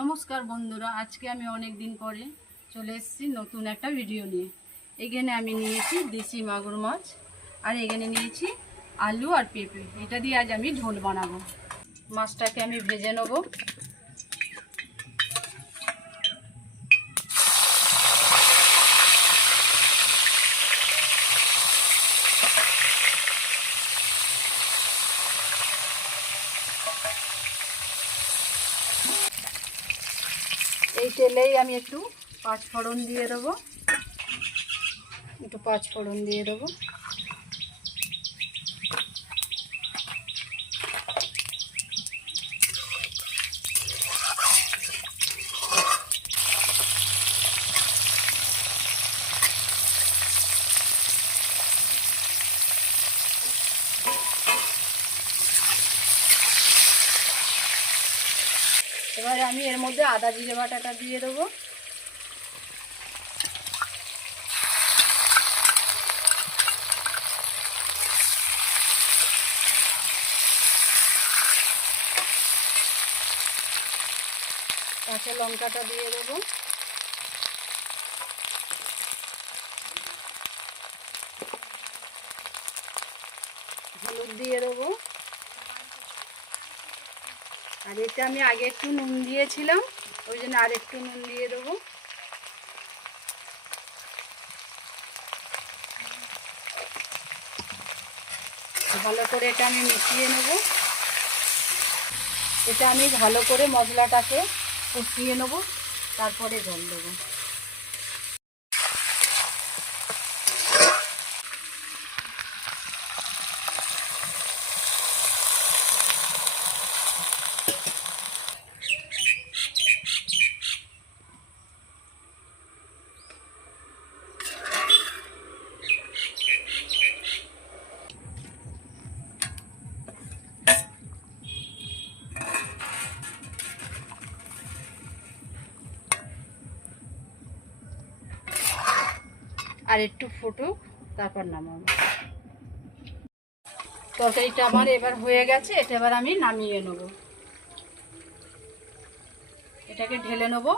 নমস্কার বন্ধুরা, আজকে আমি অনেক দিন পরে চলে এসেছি নতুন একটা ভিডিও নিয়ে। এখানে আমি নিয়েছি দেশি মাগুর মাছ, আর এখানে নিয়েছি আলু আর পেঁপে। এটা দিয়ে আজ আমি ঝোল বানাবো। মাছটাকে আমি ভেজে নেব। এই তেলেই আমি একটু পাঁচফোড়ন দিয়ে দেবো, এবার আমি এর মধ্যে আদা জিরে বাটাটা দিয়ে দেবো। কাঁচা লঙ্কাটা দিয়ে দেবো। হলুদ দিয়ে দেবো। আর এটা আমি আগে একটু নুন দিয়েছিলাম, ওই জন্য আর একটু নুন দিয়ে দেবো। ভালো করে এটা আমি মিশিয়ে নেব। এটা আমি ভালো করে মশলাটাকে কষিয়ে নেব, তারপরে জল দেবো। আর একটু ফুটুক, তারপর নামাবো। তরকারিটা আমার এবার হয়ে গেছে, এটা এবার আমি নামিয়ে নেব। এটাকে ঢেলে নেবো।